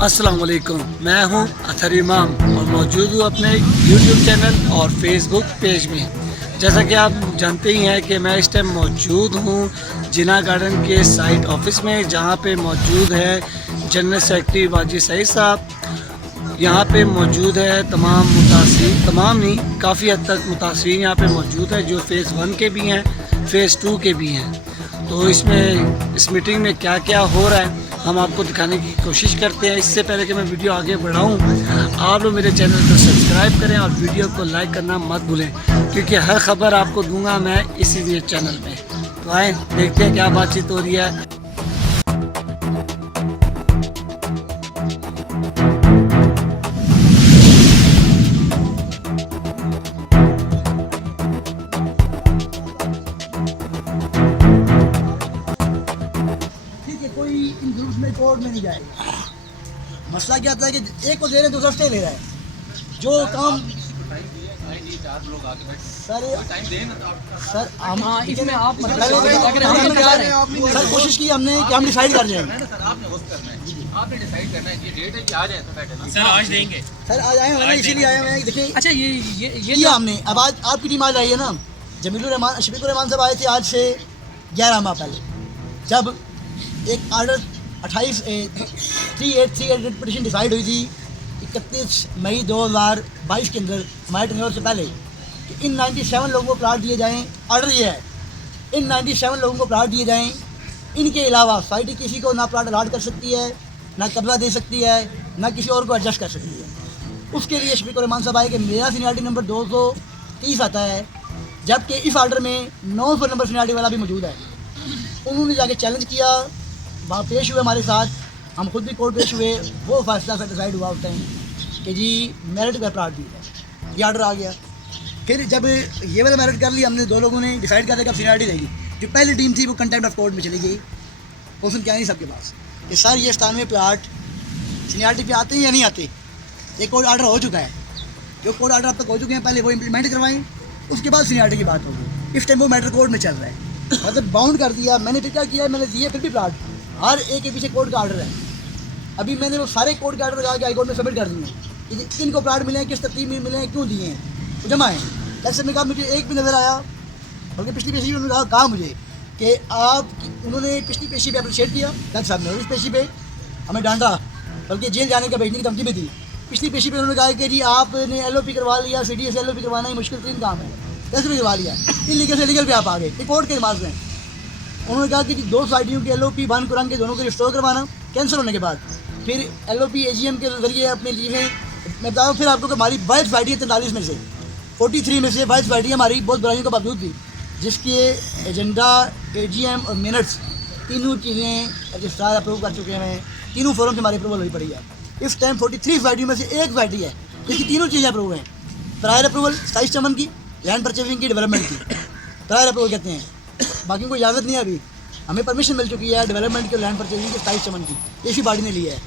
अस्सलाम वालेकुम, मैं हूं अथर इमाम और मौजूद हूं अपने यूट्यूब चैनल और फेसबुक पेज में। जैसा कि आप जानते ही हैं कि मैं इस टाइम मौजूद हूं जिना गार्डन के साइट ऑफिस में, जहां पे मौजूद है जनरल सेक्रेटरी वाजिद सईद साहब। यहाँ पे मौजूद है तमाम मुतासिर, तमाम नहीं काफ़ी हद तक मुतासिर यहाँ पे मौजूद है, जो फ़ेज़ 1 के भी हैं, फ़ेज़ 2 के भी हैं। तो इस मीटिंग में क्या क्या हो रहा है हम आपको दिखाने की कोशिश करते हैं। इससे पहले कि मैं वीडियो आगे बढ़ाऊं, आप लोग मेरे चैनल को सब्सक्राइब करें और वीडियो को लाइक करना मत भूलें, क्योंकि हर खबर आपको दूंगा मैं इसी चैनल पे। तो आए देखते हैं क्या बातचीत हो रही है। कोई इन ग्रुप्स में कोर्ट में नहीं जाएगा। मसला क्या आता है कि एक को दे रहे हैं, दूसरा स्टे ले रहा है। जो काम सर हम इसमें आप सर कोशिश की हमने कि हम डिसाइड कर जाएंगे। आपने डिसाइड करना है कि डेट है कि आज है, तो बैठे सर आज देंगे। सर आज आए हैं, इसीलिए आए हैं। देखिए अच्छा ये किया हमने। अब आज आपकी टीम आज आई है ना, जमीलुर रहमान शफीकुर रहमान साहब आए थे आज से 11 माह पहले, जब एक ऑर्डर 3838 पिटीशन डिसाइड हुई थी 31 मई 2022 के अंदर हमारे टेन्योर से पहले कि इन 97 लोगों को प्लाट दिए जाएं। ऑर्डर ये है, इन 97 लोगों को प्लाट दिए जाएं। इनके अलावा सोसाइटी किसी को ना प्लाट अलाट कर सकती है, ना कब्जा दे सकती है, ना किसी और को एडजस्ट कर सकती है। उसके लिए शफीकुर रहमान साहब आए कि मेरा सीनियरिटी नंबर 230 आता है, जबकि इस ऑर्डर में 900 नंबर सीनियरिटी वाला भी मौजूद है। उन्होंने जाके चैलेंज किया, वहाँ पेश हुए हमारे साथ, हम खुद भी कोर्ट पेश हुए। वो फैसला से डिसाइड हुआ उस टाइम कि जी मेरिट का प्लाट दी है, ये ऑर्डर आ गया। फिर जब ये वाला मेरिट कर लिया हमने, दो लोगों ने डिसाइड कर लिया कि सीनियरिटी रहेगी। जो पहली टीम थी वो कंटेम्प्ट ऑफ कोर्ट में चली गई। क्वेश्चन क्या नहीं सबके पास कि सर ये 97 प्लाट सीनियरिटी पे आते हैं या नहीं आते। एक कोर्ट ऑर्डर हो चुका है, जो कोर्ट ऑर्डर अब तक हो चुके हैं, पहले वो इम्प्लीमेंट करवाएं, उसके बाद सीनियरिटी की बात होगी। इस टाइम वो मैटर कोर्ट में चल रहा है, मतलब बाउंड कर दिया। मैंने फिर क्या किया, मैंने दिए फिर भी प्लाट, हर एक के पीछे कोर्ट का ऑर्डर है। अभी मैंने वो सारे कोर्ट के ऑर्डर लगा के हाई कोर्ट में सबमिट कर दिए हैं। किनको प्लाट मिले हैं, किस तरतीब में मिले हैं, क्यों दिए हैं, तो जमा है। जैसे मैं कहा मुझे एक भी नज़र आया, बल्कि पिछली पेशी में उन्होंने कहा मुझे कि आप, उन्होंने पिछली पेशी पे अप्रिशिएट किया जज साहब ने, और इस पेशी पे हमें डांटा, बल्कि जेल जाने का भेजने की धमकी भी दी। पिछली पेशी पे उन्होंने कहा कि जी आपने LOP करवा लिया, CDS LOP करवाना ही मुश्किल तरीन काम है, कैसे भी करवा लिया, इलीगल से लीगल पे आप आ गए, कोर्ट के मार्क्स हैं। उन्होंने कहा कि दो सोसाइटियों के LOP 1 कुरान के दोनों को रिस्टोर करवाना, कैंसिल होने के बाद फिर LOP AGM के जरिए अपने लिए। मैं बता रहा हूँ फिर आपको कि हमारी वाइट सोसाइटी है 43 में से 43 में से वाइट सोसाइटी हमारी बहुत बुराइयों के बावजूद भी, जिसके एजेंडा AGM और मिनट्स तीनों चीज़ें रजिस्ट्रार अप्रूव कर चुके हैं। तीनों फोरम से हमारी अप्रूवल हुई पड़ी है। इस टाइम 43 सोसाइटियों में से एक सोसाइटी है जिसकी तीनों चीज़ें अप्रूव हैं। प्रायर अप्रूवल 27 चमन की, लैंड परचेजिंग की, डेवलपमेंट की प्रायर अप्रूवल कहते हैं। बाकी को इजाज़त नहीं है, अभी हमें परमिशन मिल चुकी है डेवलपमेंट की, लैंड परचेजिंग की 27 चमन की। इसी बॉडी ने लिया है,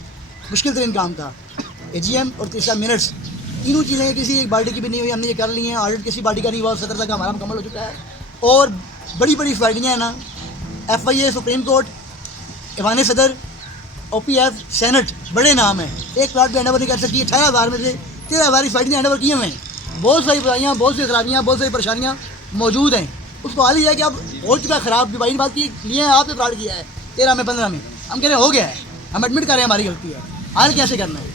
मुश्किल तरीन काम था। AGM और तीसरा मिनट्स, तीनों चीज़ें किसी एक बॉडी की भी नहीं हुई, हमने ये कर ली हैं। ऑडिट किसी बॉडी का नहीं हुआ, 17 तक हमारा मुकम्मल हो चुका है। और बड़ी बड़ी सोसाइटियाँ हैं ना, FIA सुप्रीम कोर्ट, ईवान सदर, OPF सेनेट, बड़े नाम हैं, एक प्लाट भी हैंडओवर नहीं कर सकती है। 18,000 में से 13,000 सोसाइटी ने हैंडओवर किए हुए हैं। बहुत सारी बुराइयाँ, बहुत सी खराबियाँ, बहुत सारी परेशानियाँ मौजूद हैं। उसको हाल ही है कि अब हो चुका है ख़राब, भी भाई बात की लिए हैं, आपने फ्रॉड किया है 13 में 15 में, हम कह रहे हो गया है, हम एडमिट कर रहे हैं हमारी गलती है। हाल कैसे करना है?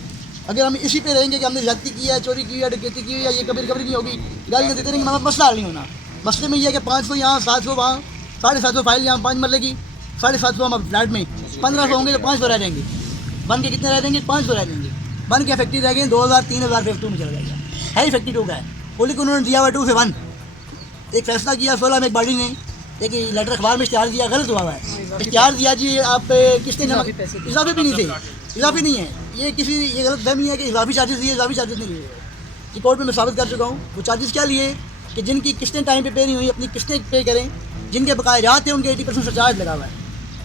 अगर हम इसी पे रहेंगे कि हमने ज्यादती की है, चोरी की है, डकैती की है, ये कभी रिकवरी नहीं होगी, गालियाँ देते रहेंगे, हमारा मसला हल नहीं होना। मसले में ये है कि 500 यहाँ, 700 वहाँ, 750 फाइल यहाँ 5 मरले की, 750 हम फ्लैट में 1500 होंगे तो 500 रह जाएंगे। बन के कितने रह जाएंगे? 500 रह जाएंगे। बन के फैक्ट्री रह गए 2000 3000 फेज 2 में चला जाएगा। है ही फैक्ट्री 2 का है, बोली को उन्होंने दिया हुआ 2 से 1। एक फैसला किया 16 में एक बॉडी ने, एक लेटर अखबार में इश्तिहार दिया, गलत हुआ है इश्तिहार दिया जी। आप किसने इजाफे भी नहीं थे, इजाफी नहीं है ये, किसी ये गलत फहमी है कि इजाफी चार्जेस दिए, इजाफी चार्जेस नहीं लिए। कि कोर्ट में मैं साबित कर चुका हूँ। वो चार्जेस क्या लिए कि जिनकी किस्तें टाइम पे नहीं हुई अपनी किस्तें पे करें, जिनके बकाया जात थे उनके 80% सरचार्ज लगा हुआ है,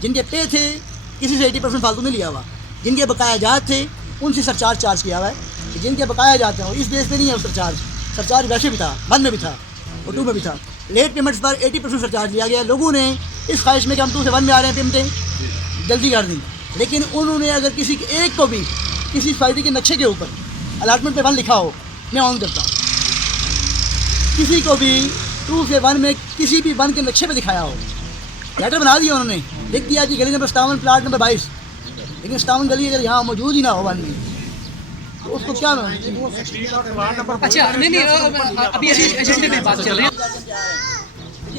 जिनके पे थे किसी से 80% फालतू नहीं लिया हुआ, जिनके बकाया जात थे उनसे सरचार्ज चार्ज किया हुआ है। कि जिनके बकाया जाते हैं इस बेस पे नहीं है, सरचार्ज वैसे भी था, 1 में भी था और 2 में भी था। लेट पेमेंट्स पर 80% सरचार्ज लिया गया। लोगों ने इस ख्वाहिश में कि हम 2 से 1 में आ रहे हैं पेमेंटें जल्दी कर दी, लेकिन उन्होंने अगर किसी एक को भी किसी सोसाइटी के नक्शे के ऊपर अलाटमेंट पे 1 लिखा हो, मैं ऑन करता हूँ। किसी को भी 2 से 1 में किसी भी 1 के नक्शे पे दिखाया हो, लेटर बना दिया उन्होंने, लिख दिया कि गली नंबर 57 प्लाट नंबर 22, लेकिन 57 गली अगर यहाँ मौजूद ही ना हो 1 में, तो उसको क्या अच्छा नहीं अभी एजेंडे में बात चल रही है।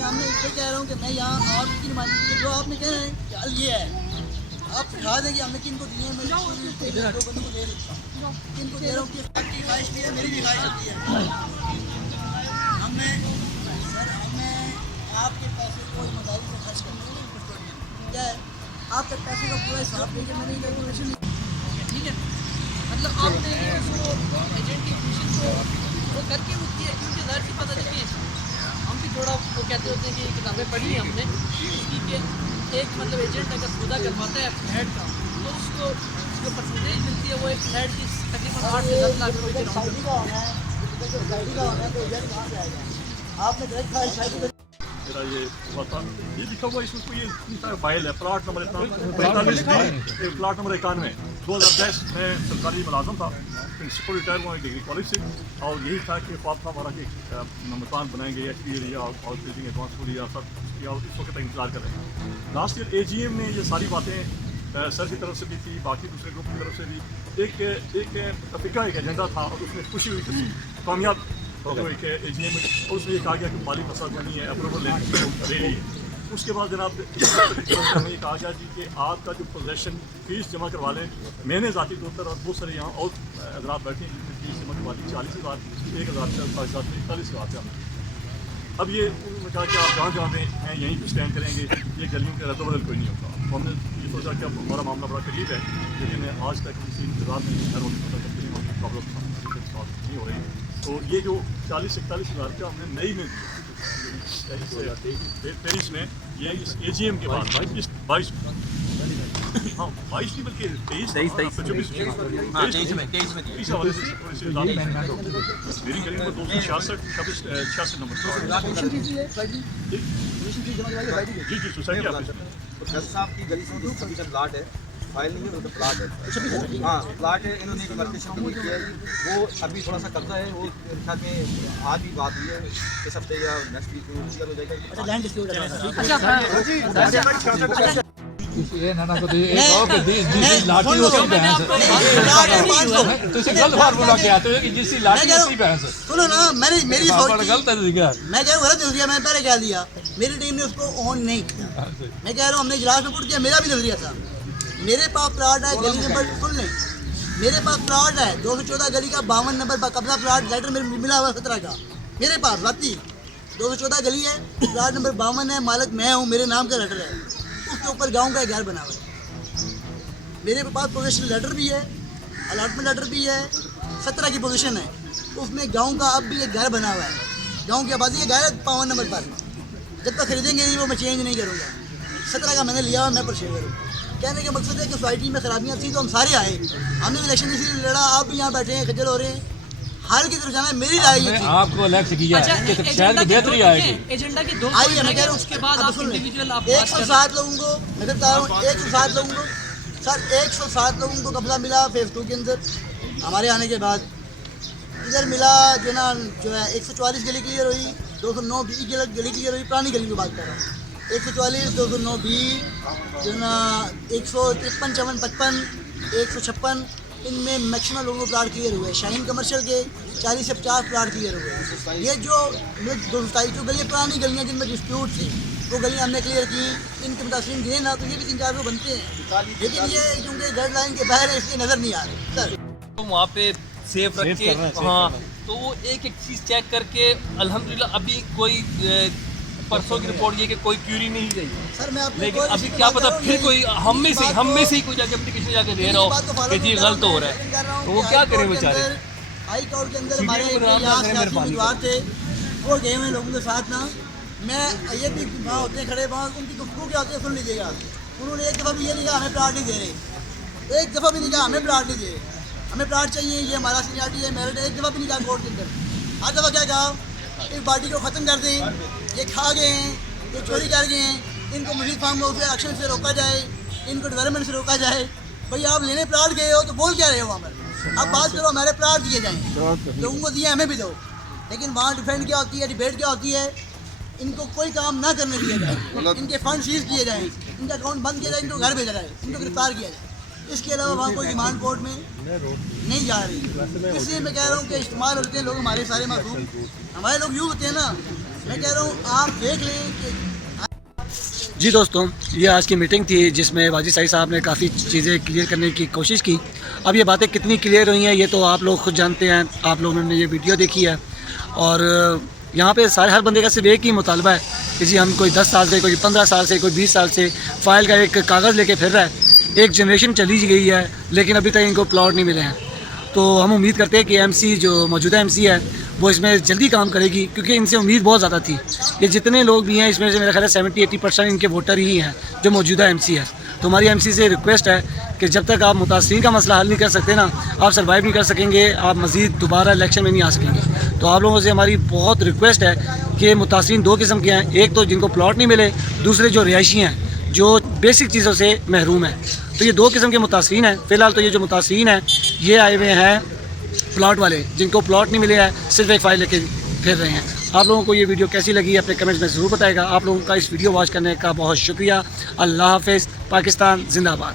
हमने इससे कह रहा हूँ कि मैं यहाँ आपकी नुमाइंदगी जो आपने कह रहे हैं हाल ये है, आप दिखा दें कि हमने किन को दिए हैं, मैं 2 बंदों को दे देता हूँ, किनको दे रहा हूँ, किस आपकी ख्वाहिश भी है, मेरी भी ख्वाहिश होती है। हमें आपके पैसे को ईमानदारी से खर्च करने में क्या है, आपके पैसे का पूरा हिसाब देके मैंने कैलकुलेशन ठीक है, मतलब आपने उसको एजेंट की मिशन को वो करके वो किया, क्योंकि ज़ाहिर सी पता चलती है, हम भी थोड़ा वो कहते होते हैं कि किताबें पढ़ी हैं हमने इसकी कि एक मतलब एजेंट अगर सौदा करवाता है फ्लैट का, तो उसको जो परसेंटेज मिलती है वो एक फ्लैट की तकरीबन 8 से 10 लाख रुपये के राउंड में। आपने डायरेक्ट ख्वाहिश मेरा ये पता ये लिखा हुआ इसमें कोई फाइल है, प्लाट नंबर 45 प्लाट नंबर 91 2010 में सरकारी मुलाजम था, प्रिंसिपल रिटायर हुआ डिग्री कॉलेज से, और यही था कि ख्वाब था हमारा कि मकान बनाएंगे या हाउस बिल्डिंग एडवांस हो या सब या इस वक्त इंतजार कर रहे हैं। लास्ट ईयर AGM में ये सारी बातें सर की तरफ से भी थी, बाकी दूसरे ग्रुप की तरफ से भी एक तफरीका एक एजेंडा था और उसमें खुशी हुई थी कामयाब तो एक AGM में, और उसमें ये कहा गया कि माली मसला जो नहीं है अप्रूवल रेडी है। उसके बाद जनाब हमें ये कहा गया जी कि आपका जो पोजेशन फीस जमा करवा लें, मैंने ज़ाती तौर पर और बहुत सारे यहाँ और हजरात बैठे हैं जिनकी फीस जमा करवा दी 40,000 41,000 से हमने। अब ये उन्होंने कहा कि आप जहाँ में हैं यहीं पर स्टैंड करेंगे, ये गलियों के रद्द बदल कोई नहीं होता। तो हमने ये सोचा कि अब हमारा मामला बड़ा करीब है, लेकिन आज तक किसी इंतजार में घर होने पता करते हैं प्रॉब्लम नहीं हो रही। तो ये जो 40-41 हज़ार का हमने नई में 23 में ये इस AGM के बाद 22 हाँ 22 नहीं बल्कि 23 हवाले से मेरी गली नंबर 266 नंबर जी सोसाइटी ऑफिस में साहब की गली से 26 प्लाट है, फाइल नहीं है तो प्लाट है। हाँ प्लाट है, इन्होंने जो मार्केशन कम्प्लीट किया है वो अभी थोड़ा सा कब्जा है, वो साथ में आज भी बात हुई है इस हफ्ते या नेक्स्ट वीक में क्लियर हो जाएगा। लैंड डिस्प्यूट है ਇਹ ਨਾ ਨਾ ਕਦੇ ਇਹ ਕਹੋ ਕਿ ਜਿਸ ਲਾਠੀ ਉਸकी भैंस ਤੁਸੀਂ गलत फार्मूला क्या आते हो कि जिसकी लाठी उसकी भैंस सुनो ना, मेरी सोच गलत है दिखा मैं कह रहा हूँ गलत नजरिया, मैं पहले कह दिया, मेरी टीम ने उसको ऑन नहीं किया। मैं कह रहा हूँ हमने इजलास में पुट किया, मेरा भी नजरिया था। मेरे पास प्लाट है गली नंबर सुन लें, मेरे पास प्लाट है 214 गली का 52 नंबर पर कब्जा प्लाट, लेटर मेरे मिला हुआ 17 का मेरे पास राती 214 गली है, प्लाट नंबर 52 है, मालिक मैं हूँ, मेरे नाम का लेटर है, उसके ऊपर गांव का घर बना हुआ है। मेरे पास पोजीशन लेटर भी है, अलॉटमेंट लेटर भी है, 17 की पोजीशन है, उसमें गांव का अब भी एक घर बना हुआ है, गांव की आबादी है, घर 52 नंबर पर, जब तक खरीदेंगे नहीं वो मैं चेंज नहीं करूँगा। 17 का मैंने लिया हुआ, मैं परचेज करूँगा। कहने का मकसद है कि सोसाइटी में खराबियाँ थी तो हम सारे आए, हमने इलेक्शन इसीलिए लड़ा, आप भी यहाँ बैठे हैं खज्जल हो रहे हैं, हाल की तरफ जाना है, मेरी राय ये थी। आपको इलेक्ट किया अच्छा, कि शायद बेहतरी आएगी। एजेंडा के 2 आइए मैं कह रहा हूँ उसके बाद आप इंडिविजुअल आप 107 लोगों को मैं बता रहा हूँ 107 लोगों को सर 107 लोगों को कब्जा मिला फेज 2 के अंदर हमारे आने के बाद। इधर मिला जो ना जो है 144 गली क्लियर हुई, 209 बी गली क्लियर हुई, पुरानी गली की बात कर रहा हूँ, 144 209 बी जो ना 153 54 55 156 इनमें मैक्सिमम लोगों को प्लाट क्लियर हुए। शाहीन कमर्शियल के 40 से 50 प्लाट क्लियर हुए। ये जो 227 जो गलियाँ पुरानी गलियाँ जिनमें डिस्प्यूट थे वो गलियाँ हमने क्लियर की, इनके मुतासरीन दिए ना तो ये भी 3-4 बनते हैं, लेकिन ये क्योंकि गाइडलाइन के बाहर है इसलिए नज़र नहीं आ रहे सर। तो वहाँ पे सेफ रख के हाँ तो वो एक चीज़ चेक करके अल्हम्दुलिल्लाह अभी कोई परसों की रिपोर्ट ये कि कोई क्यूरी नहीं गई सर मैं आपको लेकिन अभी क्या पता फिर कोई हम में से ही कोई जाके एप्लीकेशन जाके दे रहा हो कि जी गलत हो रहा है, तो वो क्या करें बेचारे। हाई कोर्ट के अंदर हमारे उम्मीदवार थे वो गए हुए लोगों के साथ ना, मैं ये भी वहाँ होते हैं खड़े वहाँ उनकी गुफ्तगू क्या होती है सुन लीजिएगा। उन्होंने एक दफ़ा भी ये नहीं कहा हमें प्लाट नहीं दे रहे, एक दफ़ा भी नहीं कहा हमें प्लाट नहीं दे रहे, हमें प्लाट चाहिए, ये हमारा सीनियरिटी है मेरिट है, एक दफ़ा भी नहीं कहा कोर्ट के अंदर। हर दफ़ा क्या कहा इस पार्टी को ख़त्म कर दें, ये खा गए हैं, ये चोरी कर गए हैं, इनको मजीद फार्म हाउस से एक्शन से रोका जाए, इनको डेवलपमेंट से रोका जाए। भाई आप लेने प्लाट गए हो तो बोल क्या रहे हो वहाँ पर? आप बात करो हमारे प्लाट दिए जाएँ, लोगों को दिए हमें भी दो। लेकिन वहाँ डिफेंड क्या होती है, डिबेट क्या होती है, इनको कोई काम ना करने दिया जाए, इनके फंड सीज किए जाएँ, इनका अकाउंट बंद किया जाए, इनको घर भेजा जाए, इनको गिरफ्तार किया जाए। इसके अलावा वहाँ कोई रिमांड कोर्ट में नहीं जा रही। इसलिए मैं कह रहा हूँ कि इस्तेमाल होते हैं लोग हमारे सारे मासूम, हमारे लोग यूँ होते हैं ना। मैं कह रहा हूँ आप देख लें कि जी दोस्तों, ये आज की मीटिंग थी जिसमें वाजिद सईद साहब ने काफ़ी चीज़ें क्लियर करने की कोशिश की। अब ये बातें कितनी क्लियर हुई हैं ये तो आप लोग खुद जानते हैं, आप लोगों ने ये वीडियो देखी है। और यहाँ पे सारे हर बंदे का सिर्फ एक ही मुतालबा है कि जी हम कोई 10 साल से, कोई 15 साल से, कोई 20 साल से फ़ाइल का एक कागज़ लेके फिर रहा है। एक जनरेशन चली गई है लेकिन अभी तक इनको प्लॉट नहीं मिले हैं। तो हम उम्मीद करते हैं कि एमसी जो मौजूदा एमसी है वो इसमें जल्दी काम करेगी, क्योंकि इनसे उम्मीद बहुत ज़्यादा थी। ये जितने लोग भी हैं इसमें से मेरा ख्याल है 70-80% इनके वोटर ही हैं जो मौजूदा एमसी है। तो हमारी एमसी से रिक्वेस्ट है कि जब तक आप मुतासरीन का मसला हल नहीं कर सकते ना, आप सर्वाइव नहीं कर सकेंगे, आप मज़ीद दोबारा इलेक्शन में नहीं आ सकेंगे। तो आप लोगों से हमारी बहुत रिक्वेस्ट है कि मुतासरीन दो किस्म के हैं, एक तो जिनको प्लॉट नहीं मिले, दूसरे जो रिहायशी हैं जो बेसिक चीज़ों से महरूम है। तो ये दो किस्म के मुतासरीन हैं। फ़िलहाल तो ये जो मुतासरीन हैं ये आए हुए हैं प्लॉट वाले, जिनको प्लॉट नहीं मिले हैं, सिर्फ एक फ़ाइल लेके फिर रहे हैं। आप लोगों को ये वीडियो कैसी लगी अपने कमेंट्स में ज़रूर बताएगा। आप लोगों का इस वीडियो वॉच करने का बहुत शुक्रिया। अल्लाह हाफ़िज़। पाकिस्तान जिंदाबाद।